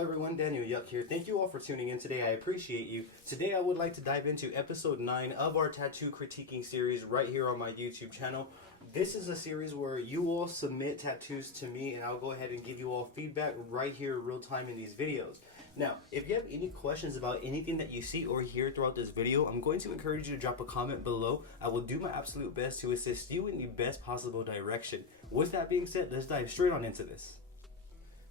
everyone, Daniel Yuck here. Thank you all for tuning in today. I appreciate you. Today I would like to dive into episode 9 of our tattoo critiquing series right here on my YouTube channel. This is a series where you all submit tattoos to me and I'll go ahead and give you all feedback right here real time in these videos. Now, if you have any questions about anything that you see or hear throughout this video, I'm going to encourage you to drop a comment below. I will do my absolute best to assist you in the best possible direction. With that being said, let's dive straight on into this.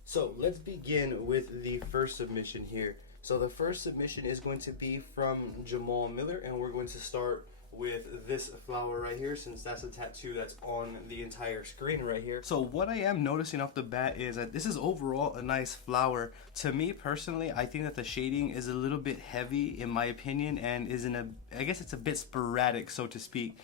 So let's begin with the first submission here. So the first submission is going to be from Jamel Miller, and we're going to start with this flower right here, since that's a tattoo that's on the entire screen right here. So what I am noticing off the bat is that this is overall a nice flower. To me personally, I think that the shading is a little bit heavy in my opinion, and is I guess it's a bit sporadic, so to speak.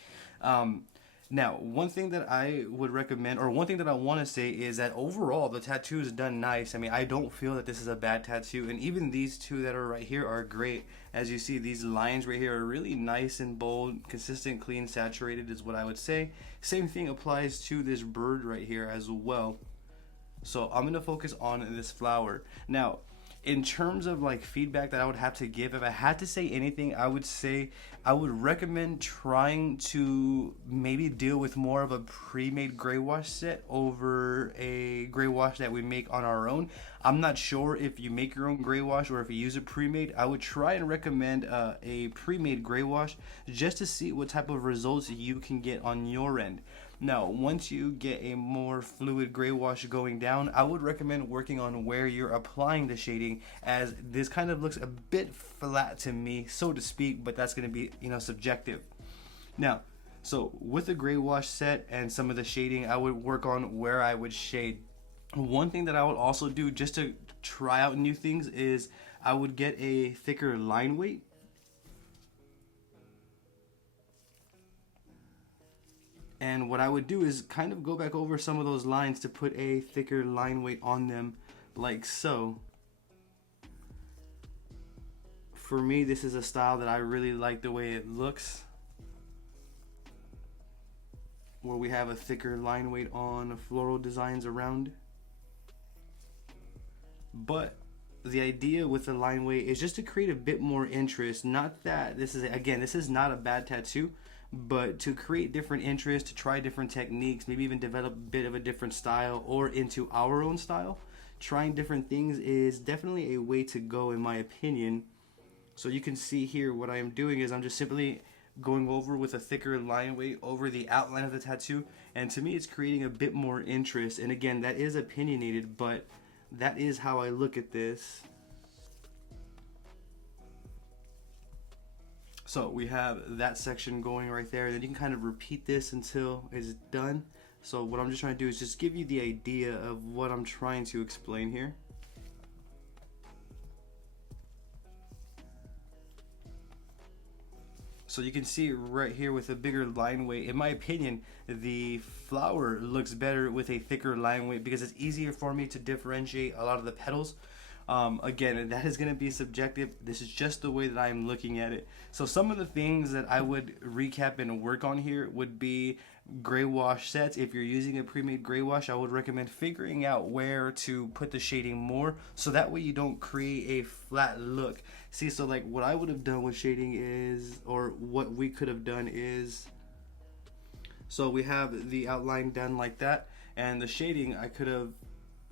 Now, one thing that I would recommend, or one thing that I want to say, is that overall the tattoo is done nice. I mean, I don't feel that this is a bad tattoo, and even these two that are right here are great. As you see, these lines right here are really nice and bold, consistent, clean, saturated is what I would say. Same thing applies to this bird right here as well. So I'm going to focus on this flower. Now, in terms of like feedback that I would have to give, if I had to say anything, I would say I would recommend trying to maybe deal with more of a pre-made gray wash set over a gray wash that we make on our own. I'm not sure if you make your own gray wash or if you use a pre-made. I would try and recommend a pre-made gray wash just to see what type of results you can get on your end. Now, once you get a more fluid gray wash going down, I would recommend working on where you're applying the shading, as this kind of looks a bit flat to me, so to speak, but that's going to be, subjective. Now, so with the gray wash set and some of the shading, I would work on where I would shade. One thing that I would also do just to try out new things is I would get a thicker line weight. And what I would do is kind of go back over some of those lines to put a thicker line weight on them, like so. For me, this is a style that I really like the way it looks, where we have a thicker line weight on floral designs around. But the idea with the line weight is just to create a bit more interest. Not that this is not a bad tattoo, but to create different interest, to try different techniques, maybe even develop a bit of a different style or into our own style. Trying different things is definitely a way to go, in my opinion. So you can see here what I am doing is I'm just simply going over with a thicker line weight over the outline of the tattoo, and to me it's creating a bit more interest. And again, that is opinionated, but that is how I look at this. So we have that section going right there, and then you can kind of repeat this until it's done. So what I'm just trying to do is just give you the idea of what I'm trying to explain here. So you can see right here with a bigger line weight, in my opinion, the flower looks better with a thicker line weight because it's easier for me to differentiate a lot of the petals. Again, that is going to be subjective. This is just the way that I'm looking at it. So some of the things that I would recap and work on here would be gray wash sets. If you're using a pre-made gray wash, I would recommend figuring out where to put the shading more, so that way you don't create a flat look. See, so like what I would have done with shading is, or what we could have done is, so we have the outline done like that, and the shading I could have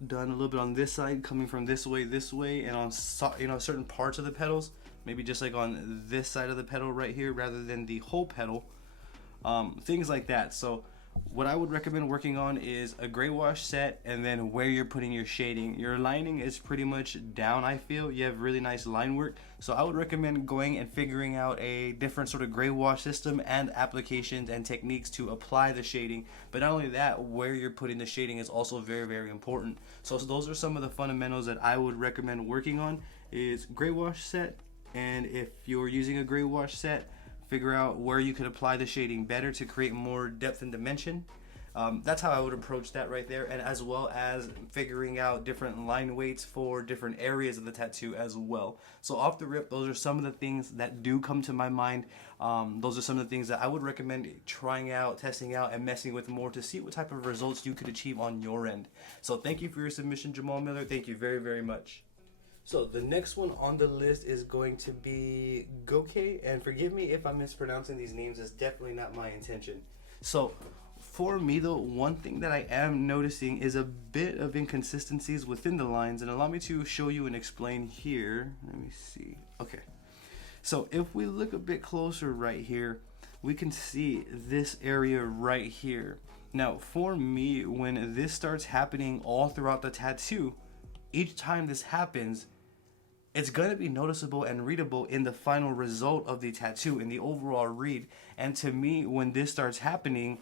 done a little bit on this side, coming from this way, and on certain parts of the petals, maybe just like on this side of the petal right here rather than the whole petal, things like that. So what I would recommend working on is a gray wash set, and then where you're putting your shading. Your lining is pretty much down, I feel. You have really nice line work, so I would recommend going and figuring out a different sort of gray wash system and applications and techniques to apply the shading. But not only that, where you're putting the shading is also very, very important. So those are some of the fundamentals that I would recommend working on, is gray wash set, and if you're using a gray wash set, figure out where you could apply the shading better to create more depth and dimension. That's how I would approach that right there, and as well as figuring out different line weights for different areas of the tattoo as well. So off the rip, those are some of the things that do come to my mind. Those are some of the things that I would recommend trying out, testing out, and messing with more to see what type of results you could achieve on your end. So thank you for your submission, Jamel Miller. Thank you very, very much. So the next one on the list is going to be Gokay, and forgive me if I'm mispronouncing these names. It's definitely not my intention. So for me though, one thing that I am noticing is a bit of inconsistencies within the lines, and allow me to show you and explain here. Let me see. Okay. So if we look a bit closer right here, we can see this area right here. Now for me, when this starts happening all throughout the tattoo, each time this happens, it's going to be noticeable and readable in the final result of the tattoo, in the overall read. And to me, when this starts happening,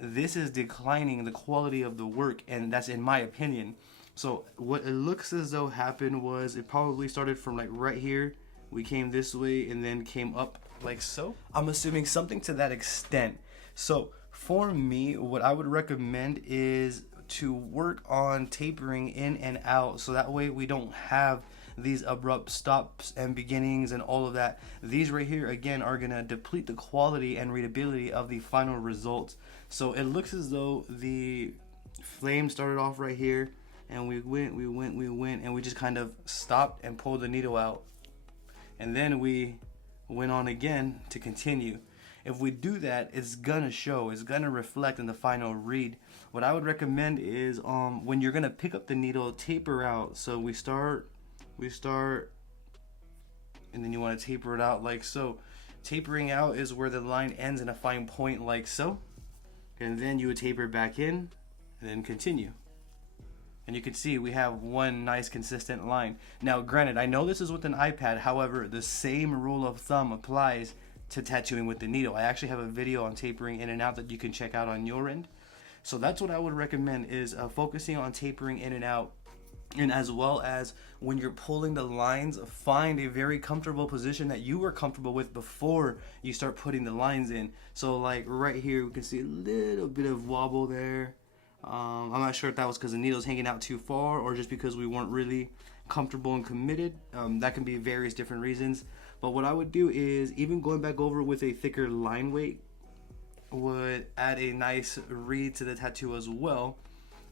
this is declining the quality of the work, and that's in my opinion. So what it looks as though happened was it probably started from like right here. We came this way and then came up like so. I'm assuming something to that extent. So for me, what I would recommend is to work on tapering in and out, so that way we don't have these abrupt stops and beginnings and all of that. These right here again are gonna deplete the quality and readability of the final results. So it looks as though the flame started off right here, and we went, and we just kind of stopped and pulled the needle out, and then we went on again to continue. If we do that, it's gonna show, it's gonna reflect in the final read. What I would recommend is when you're gonna pick up the needle, taper out. So we start, and then you want to taper it out like so. Tapering out is where the line ends in a fine point like so, and then you would taper back in and then continue. And you can see we have one nice consistent line. Now granted, I know this is with an iPad, however the same rule of thumb applies to tattooing with the needle. I actually have a video on tapering in and out that you can check out on your end. So that's what I would recommend, is focusing on tapering in and out. And as well as when you're pulling the lines, find a very comfortable position that you were comfortable with before you start putting the lines in. So like right here, we can see a little bit of wobble there. I'm not sure if that was because the needle's hanging out too far or just because we weren't really comfortable and committed. That can be various different reasons. But what I would do is, even going back over with a thicker line weight would add a nice read to the tattoo as well.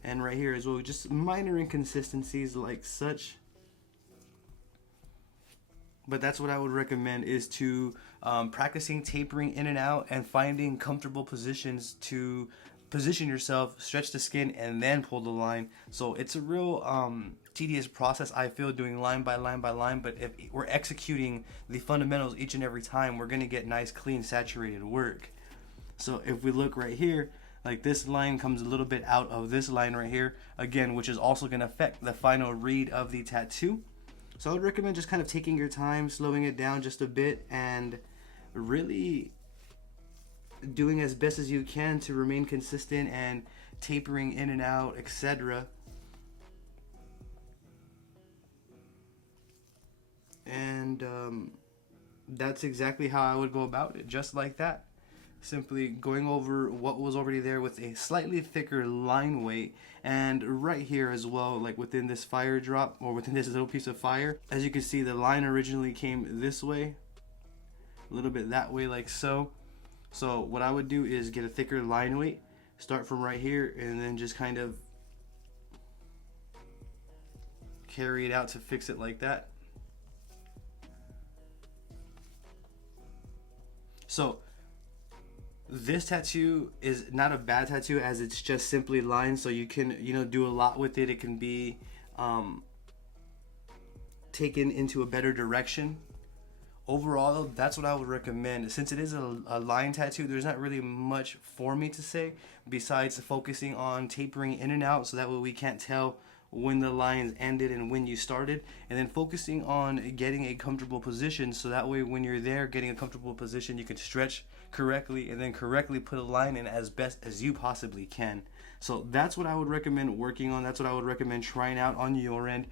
And right here as well, just minor inconsistencies like such. But that's what I would recommend, is to practicing tapering in and out and finding comfortable positions to position yourself, stretch the skin, and then pull the line. So it's a real tedious process, I feel, doing line by line by line. But if we're executing the fundamentals each and every time, we're going to get nice, clean, saturated work. So if we look right here, like this line comes a little bit out of this line right here, again, which is also going to affect the final read of the tattoo. So I would recommend just kind of taking your time, slowing it down just a bit, and really doing as best as you can to remain consistent and tapering in and out, etc. And that's exactly how I would go about it, just like that. Simply going over what was already there with a slightly thicker line weight. And right here as well, like within this fire drop, or within this little piece of fire, as you can see, the line originally came this way, a little bit that way like so. So what I would do is get a thicker line weight, start from right here, and then just kind of carry it out to fix it like that. So this tattoo is not a bad tattoo, as it's just simply lines, so you can, do a lot with it. It can be taken into a better direction. Overall though, that's what I would recommend. Since it is a line tattoo, there's not really much for me to say besides focusing on tapering in and out, so that way we can't tell when the lines ended and when you started, and then focusing on getting a comfortable position, so that way when you're there getting a comfortable position, you can stretch correctly and then correctly put a line in as best as you possibly can. So that's what I would recommend working on. That's what I would recommend trying out on your end.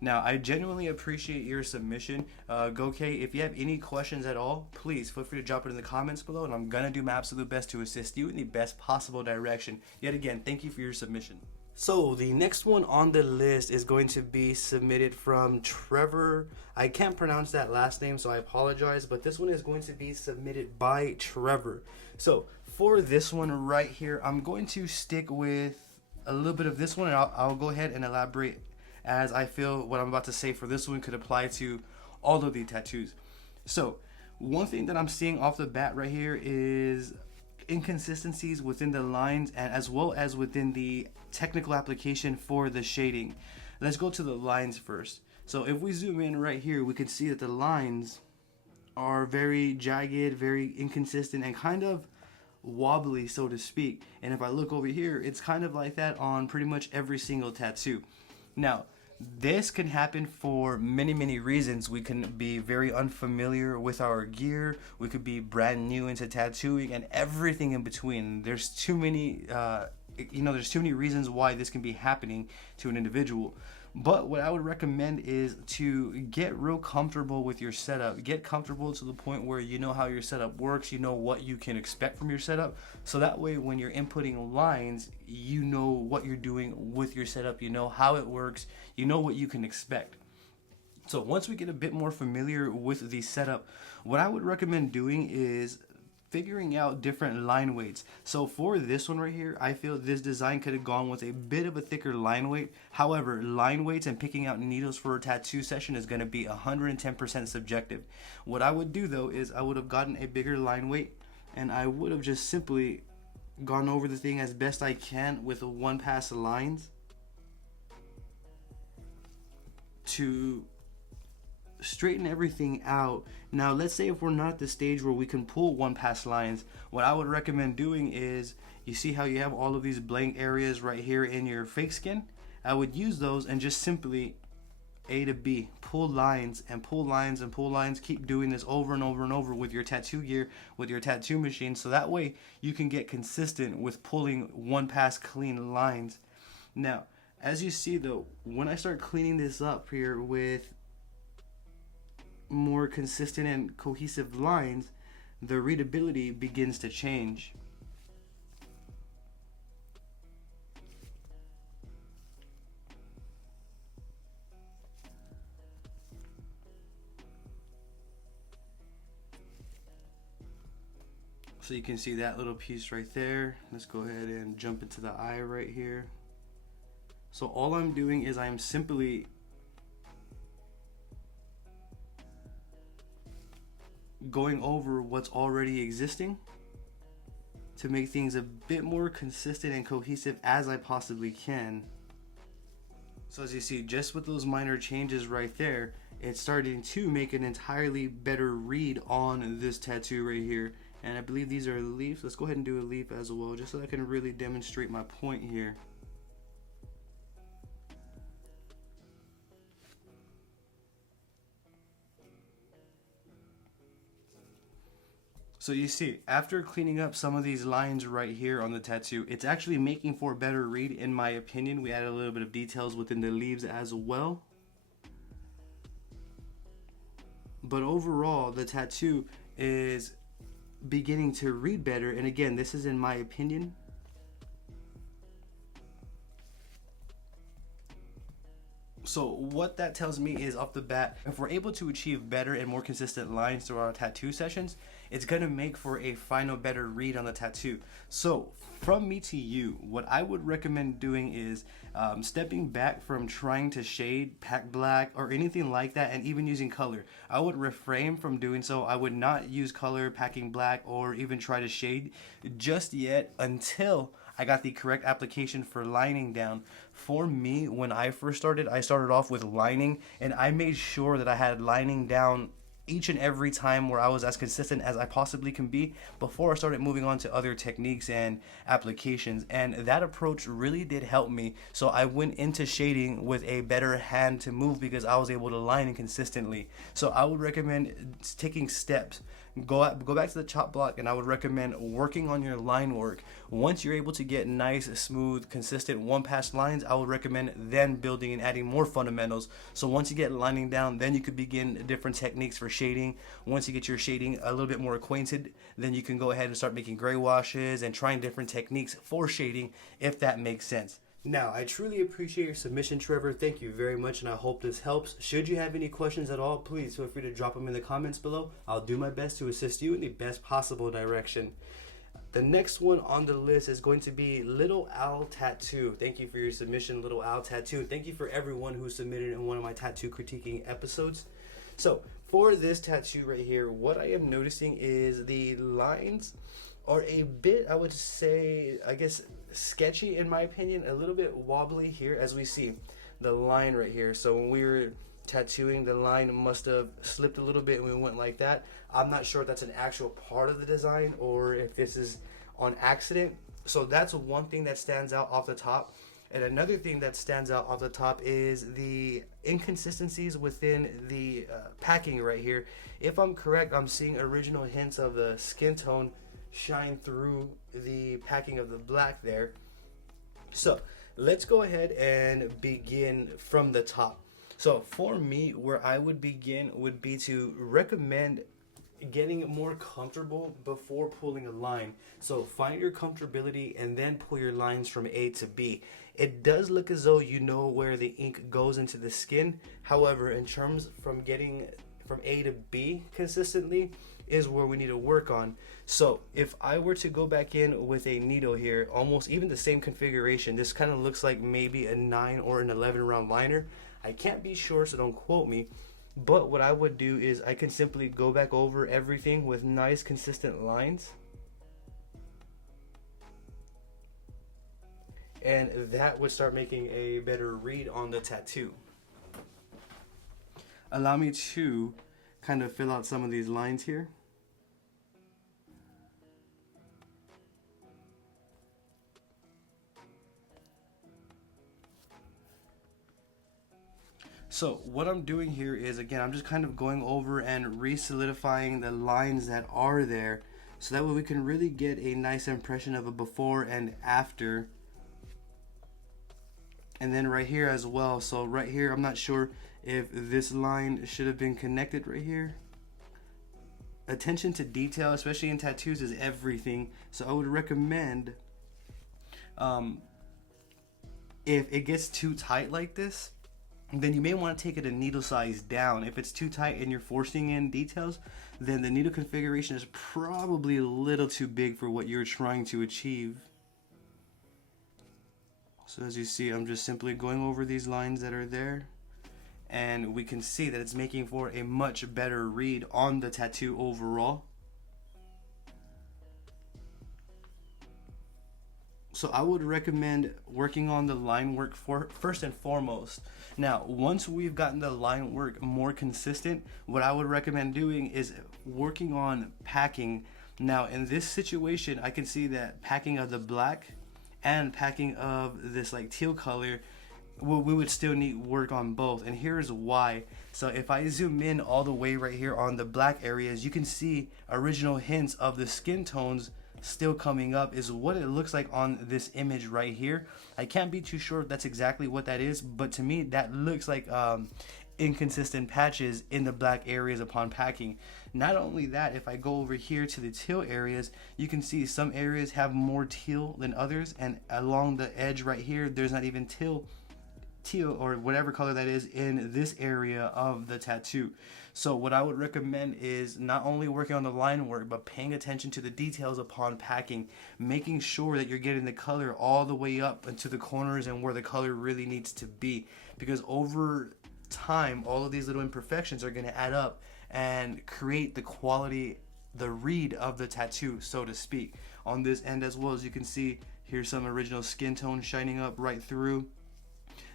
Now, I genuinely appreciate your submission. Gokay, if you have any questions at all, please feel free to drop it in the comments below, and I'm gonna do my absolute best to assist you in the best possible direction. Yet again, thank you for your submission. So the next one on the list is going to be submitted from Trevor. I can't pronounce that last name, so I apologize, but this one is going to be submitted by Trevor. So for this one right here, I'm going to stick with a little bit of this one, and I'll go ahead and elaborate as I feel what I'm about to say for this one could apply to all of the tattoos. So one thing that I'm seeing off the bat right here is inconsistencies within the lines and as well as within the technical application for the shading. Let's go to the lines first. So if we zoom in right here, we can see that the lines are very jagged, very inconsistent, and kind of wobbly, so to speak. And if I look over here, it's kind of like that on pretty much every single tattoo. Now, this can happen for many reasons. We can be very unfamiliar with our gear. We could be brand new into tattooing and everything in between. There's too many, there's too many reasons why this can be happening to an individual. But what I would recommend is to get real comfortable with your setup. Get comfortable to the point where you know how your setup works, you know what you can expect from your setup. So that way when you're inputting lines, you know what you're doing with your setup, you know how it works, you know what you can expect. So once we get a bit more familiar with the setup, what I would recommend doing is figuring out different line weights. So for this one right here, I feel this design could have gone with a bit of a thicker line weight. However, line weights and picking out needles for a tattoo session is going to be 110% subjective. What I would do though is I would have gotten a bigger line weight and I would have just simply gone over the thing as best I can with one pass lines to straighten everything out. Now let's say if we're not at the stage where we can pull one pass lines, what I would recommend doing is, you see how you have all of these blank areas right here in your fake skin? I would use those and just simply A to B, pull lines and pull lines and pull lines. Keep doing this over and over and over with your tattoo gear, with your tattoo machine, so that way you can get consistent with pulling one pass clean lines. Now as you see though, when I start cleaning this up here with more consistent and cohesive lines, the readability begins to change. So you can see that little piece right there. Let's go ahead and jump into the eye right here. So all I'm doing is I'm simply going over what's already existing to make things a bit more consistent and cohesive as I possibly can. So as you see, just with those minor changes right there, it's starting to make an entirely better read on this tattoo right here. And I believe these are leaves. Let's go ahead and do a leaf as well, just so I can really demonstrate my point here. So you see, after cleaning up some of these lines right here on the tattoo, it's actually making for a better read in my opinion. We added a little bit of details within the leaves as well. But overall, the tattoo is beginning to read better. And again, this is in my opinion. So what that tells me is, off the bat, if we're able to achieve better and more consistent lines through our tattoo sessions, it's going to make for a final better read on the tattoo. So from me to you, what I would recommend doing is stepping back from trying to shade, pack black, or anything like that, and even using color. I would refrain from doing so. I would not use color, packing black, or even try to shade just yet until I got the correct application for lining down. For me, when I first started, I started off with lining, and I made sure that I had lining down each and every time where I was as consistent as I possibly can be before I started moving on to other techniques and applications. And that approach really did help me. So I went into shading with a better hand to move because I was able to line consistently. So I would recommend taking steps. Go back to the chop block, and I would recommend working on your line work. Once you're able to get nice, smooth, consistent one-pass lines, I would recommend then building and adding more fundamentals. So once you get lining down, then you could begin different techniques for shading. Once you get your shading a little bit more acquainted, then you can go ahead and start making gray washes and trying different techniques for shading, if that makes sense. Now, I truly appreciate your submission, Trevor. Thank you very much, and I hope this helps. Should you have any questions at all, please feel free to drop them in the comments below. I'll do my best to assist you in the best possible direction. The next one on the list is going to be Little Owl Tattoo. Thank you for your submission, Little Owl Tattoo. Thank you for everyone who submitted in one of my tattoo critiquing episodes. So for this tattoo right here, what I am noticing is the lines are a bit, I would say, I guess, sketchy in my opinion, a little bit wobbly here as we see the line right here. So when we were tattooing, the line must have slipped a little bit and we went like that. I'm not sure if that's an actual part of the design or if this is on accident. So that's one thing that stands out off the top. And another thing that stands out off the top is the inconsistencies within the packing right here. If I'm correct, I'm seeing original hints of the skin tone shine through the packing of the black there. So let's go ahead and begin from the top. So for me, where I would begin would be to recommend getting more comfortable before pulling a line. So find your comfortability and then pull your lines from A to B. It does look as though you know where the ink goes into the skin. However, in terms from getting from A to B consistently is where we need to work on. So if I were to go back in with a needle here, almost even the same configuration, this kind of looks like maybe a 9 or an 11 round liner. I can't be sure, so don't quote me. But what I would do is I can simply go back over everything with nice consistent lines. And that would start making a better read on the tattoo. Allow me to kind of fill out some of these lines here. So what I'm doing here is, again, I'm just kind of going over and re-solidifying the lines that are there, so that way we can really get a nice impression of a before and after. And then right here as well. So right here, I'm not sure if this line should have been connected right here. Attention to detail, especially in tattoos, is everything. So I would recommend, if it gets too tight like this, then you may want to take it a needle size down. If it's too tight and you're forcing in details, then the needle configuration is probably a little too big for what you're trying to achieve. So as you see, I'm just simply going over these lines that are there, and we can see that it's making for a much better read on the tattoo overall. So I would recommend working on the line work first and foremost. Now, once we've gotten the line work more consistent, what I would recommend doing is working on packing. Now, in this situation, I can see that packing of the black and packing of this like teal color, we would still need work on both, and here's why. So if I zoom in all the way right here on the black areas, you can see original hints of the skin tones still coming up, is what it looks like on this image right here. I can't be too sure if that's exactly what that is, but to me that looks like inconsistent patches in the black areas upon packing. Not only that, if I go over here to the teal areas, you can see some areas have more teal than others, and along the edge right here, there's not even teal or whatever color that is in this area of the tattoo. So what I would recommend is not only working on the line work, but paying attention to the details upon packing, making sure that you're getting the color all the way up into the corners and where the color really needs to be, because over time all of these little imperfections are going to add up and create the quality, the read of the tattoo, so to speak. On this end as well, as you can see, here's some original skin tone shining up right through.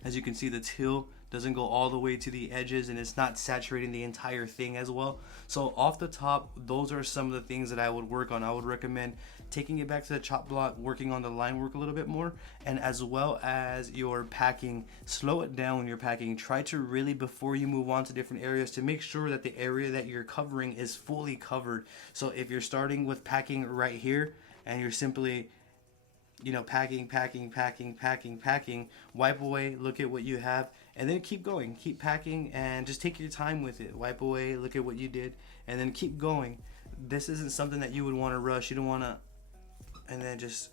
As you can see, the teal doesn't go all the way to the edges, and it's not saturating the entire thing as well. So off the top, those are some of the things that I would work on. I would recommend taking it back to the chop block, working on the line work a little bit more, and as well as your packing, slow it down when you're packing. Try to really, before you move on to different areas, to make sure that the area that you're covering is fully covered. So if you're starting with packing right here and you're simply, you know, packing, wipe away, look at what you have, and then keep going, keep packing, and just take your time with it. Wipe away, look at what you did, and then keep going. This isn't something that you would want to rush. You don't want to, and then just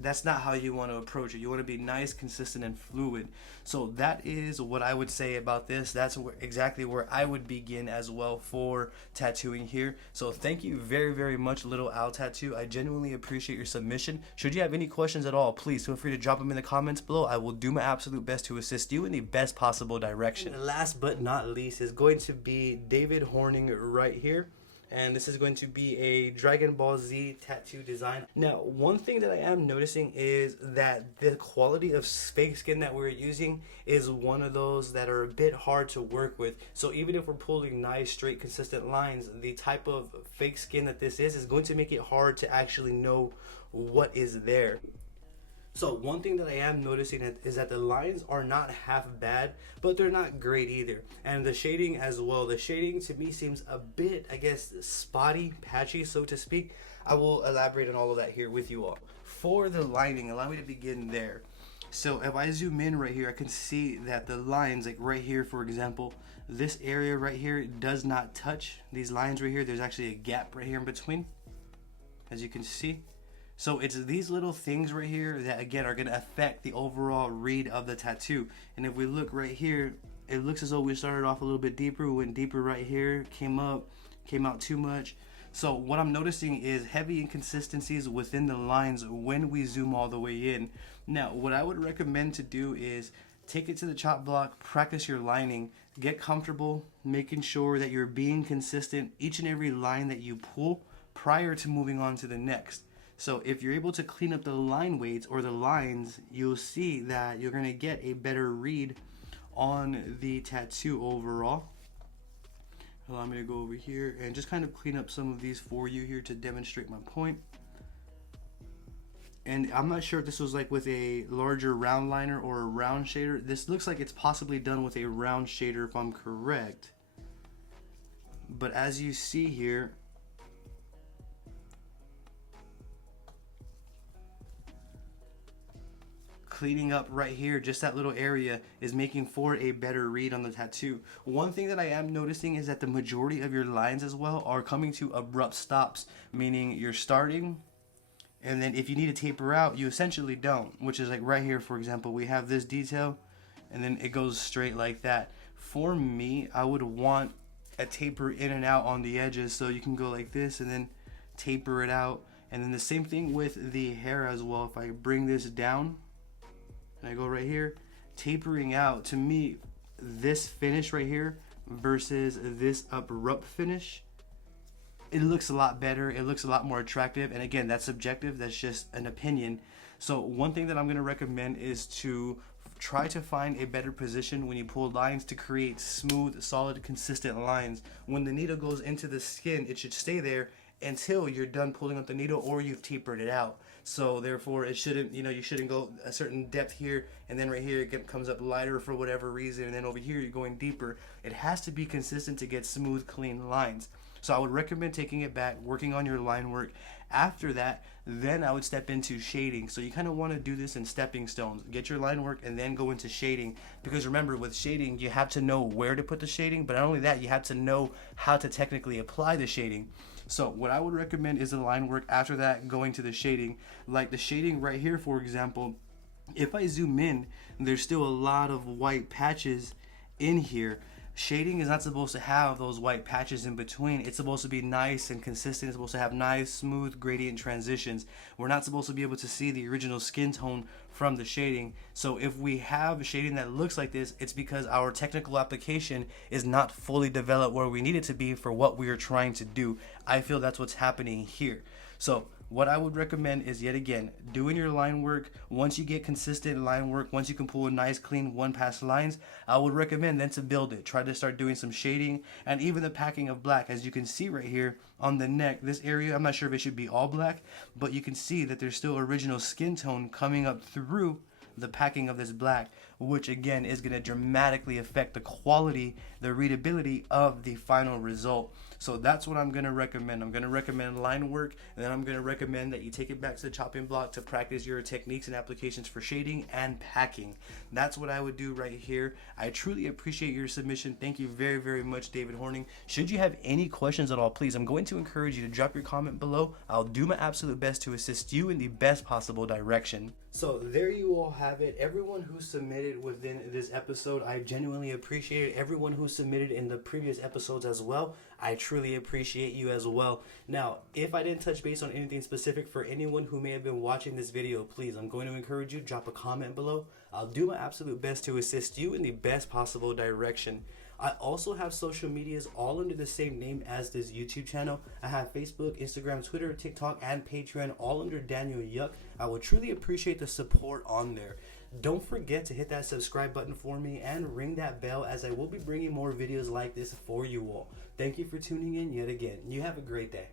that's not how you want to approach it. You want to be nice, consistent, and fluid. So that is what I would say about this. That's exactly where I would begin as well for tattooing here. So thank you very, very much, Little Owl Tattoo. I genuinely appreciate your submission. Should you have any questions at all, please feel free to drop them in the comments below. I will do my absolute best to assist you in the best possible direction. And last but not least is going to be David Horning right here. And this is going to be a Dragon Ball Z tattoo design. Now, one thing that I am noticing is that the quality of fake skin that we're using is one of those that are a bit hard to work with. So even if we're pulling nice, straight, consistent lines, the type of fake skin that this is going to make it hard to actually know what is there. So one thing that I am noticing is that the lines are not half bad, but they're not great either. And the shading as well. The shading to me seems a bit, I guess, spotty, patchy, so to speak. I will elaborate on all of that here with you all. For the lining, allow me to begin there. So if I zoom in right here, I can see that the lines, like right here, for example, this area right here does not touch these lines right here. There's actually a gap right here in between, as you can see. So it's these little things right here that again are going to affect the overall read of the tattoo. And if we look right here, it looks as though we started off a little bit deeper, we went deeper right here, came up, came out too much. So what I'm noticing is heavy inconsistencies within the lines when we zoom all the way in. Now, what I would recommend to do is take it to the chop block, practice your lining, get comfortable, making sure that you're being consistent each and every line that you pull prior to moving on to the next. So if you're able to clean up the line weights or the lines, you'll see that you're going to get a better read on the tattoo overall. Allow me to go over here and just kind of clean up some of these for you here to demonstrate my point. And I'm not sure if this was like with a larger round liner or a round shader. This looks like it's possibly done with a round shader if I'm correct. But as you see here, cleaning up right here, just that little area is making for a better read on the tattoo. One thing that I am noticing is that the majority of your lines as well are coming to abrupt stops, meaning you're starting and then if you need to taper out, you essentially don't, which is like right here, for example, we have this detail and then it goes straight like that. For me, I would want a taper in and out on the edges, so you can go like this and then taper it out. And then the same thing with the hair as well. If I bring this down and I go right here, tapering out, to me, this finish right here versus this abrupt finish, it looks a lot better, it looks a lot more attractive. And again, that's subjective, that's just an opinion. So one thing that I'm going to recommend is to try to find a better position when you pull lines to create smooth, solid, consistent lines. When the needle goes into the skin, it should stay there until you're done pulling up the needle or you've tapered it out. So therefore it shouldn't, you shouldn't go a certain depth here and then right here it comes up lighter for whatever reason, and then over here you're going deeper. It has to be consistent to get smooth, clean lines. So I would recommend taking it back, working on your line work. After that, then I would step into shading. So you kind of want to do this in stepping stones. Get your line work and then go into shading. Because remember, with shading, you have to know where to put the shading, but not only that, you have to know how to technically apply the shading. So what I would recommend is the line work, after that going to the shading. Like the shading right here, for example, if I zoom in, there's still a lot of white patches in here. Shading is not supposed to have those white patches in between. It's supposed to be nice and consistent. It's supposed to have nice, smooth gradient transitions. We're not supposed to be able to see the original skin tone from the shading. So if we have shading that looks like this, it's because our technical application is not fully developed where we need it to be for what we are trying to do. I feel that's what's happening here. So what I would recommend is, yet again, doing your line work. Once you get consistent line work, once you can pull nice, clean, one-pass lines, I would recommend then to build it. Try to start doing some shading and even the packing of black. As you can see right here on the neck, this area, I'm not sure if it should be all black, but you can see that there's still original skin tone coming up through the packing of this black. which again is going to dramatically affect the quality, the readability of the final result. So that's what I'm going to recommend. I'm going to recommend line work, and then I'm going to recommend that you take it back to the chopping block to practice your techniques and applications for shading and packing. That's what I would do right here. I truly appreciate your submission. Thank you very, very much, David Horning. Should you have any questions at all, please, I'm going to encourage you to drop your comment below. I'll do my absolute best to assist you in the best possible direction. So there you all have it. Everyone who submitted within this episode, I genuinely appreciate it. Everyone who submitted in the previous episodes as well, I truly appreciate you as well. Now, if I didn't touch base on anything specific for anyone who may have been watching this video, please, I'm going to encourage you, drop a comment below. I'll do my absolute best to assist you in the best possible direction. I also have social medias all under the same name as this YouTube channel. I have Facebook, Instagram, Twitter, TikTok, and Patreon all under Daniel Yuck. I would truly appreciate the support on there. Don't forget to hit that subscribe button for me and ring that bell, as I will be bringing more videos like this for you all. Thank you for tuning in yet again. You have a great day.